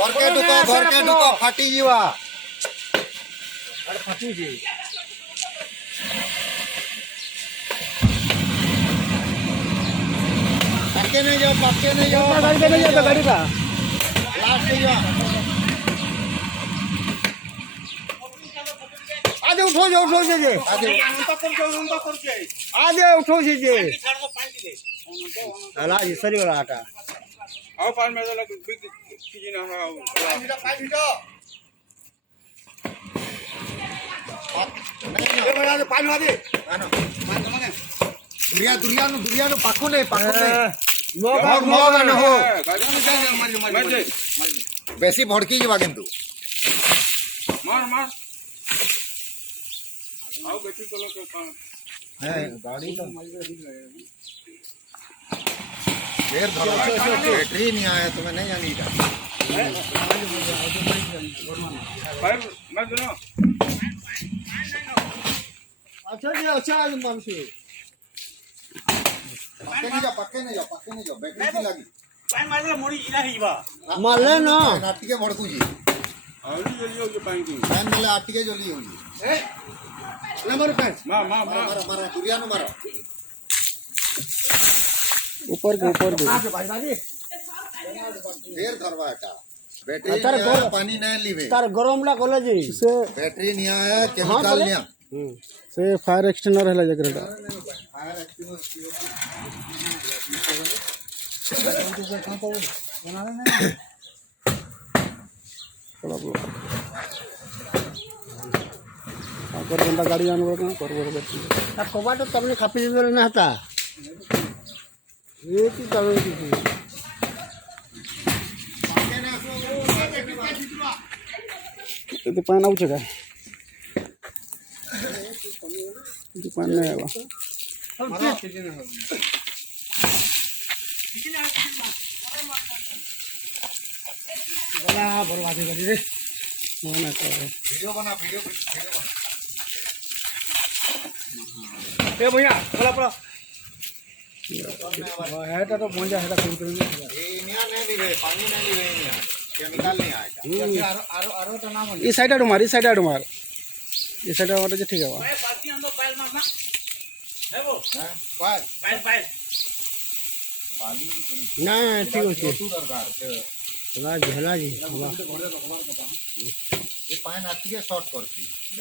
घर के ढुको फाटी जीवा अरे फाटी जी पक्के नहीं जाओ गाड़ी पे नहीं जाता गाड़ी का लास्ट में जाओ आजे उठो जे आजे उठो जे हला जी सरी वाला आटा आओ पान में लग कीजिए ना आओ ये बड़ा पानी वादे दुरिया नु पाखो नहीं मोग न हो मजे बेसी भड़की जीवा किंतु मार मार आओ बेटी को लोग गाड़ी तो देर धरो बैटरी नहीं आया तुम्हें नहीं जानी का भाई मैं सुनो अच्छा मानसी पक्के नहीं जाओ बैटरी की लगी पान मारले मोड़ी इला हिबा मारले ना नाटी के भड़कू जी और जल्दी हो के पानी की फैन मिले आटी के जल्दी होगी नंबर पे मार मार मार मारा दुरिया नु मारो ऊपर के देर धरवा का बैटरी अच्छा, नहीं आया, पानी नहीं लीवे तार गरम ला कोला जी से बैटरी नहीं आया केमिकल नहीं आया से फायर एक्सटेंडर हैला जकरटा आकर बंदा गाड़ी आनबो ना करबो बैठी ता कबाटो तमने खापी देले ना हता ये की तवे की ते पान आउछ का ते पान नाही आवा बला बर्बादी करी रे ना का वीडियो बना ए भैया पला पला हेटा तो मजा हेटा कोन करे ये निया नहीं लीवे पानी नहीं लीवे निया केमिकल नहीं आएगा आरो तो नाम ई साइड आडो मार ई साइड आडो मार ई साइड आडो जे ठीक है बा बाकी हम तो बैल मारना है वो बाल बैल ना ठीक है तू दरकार हला जी ये पानी आती है शॉर्ट करती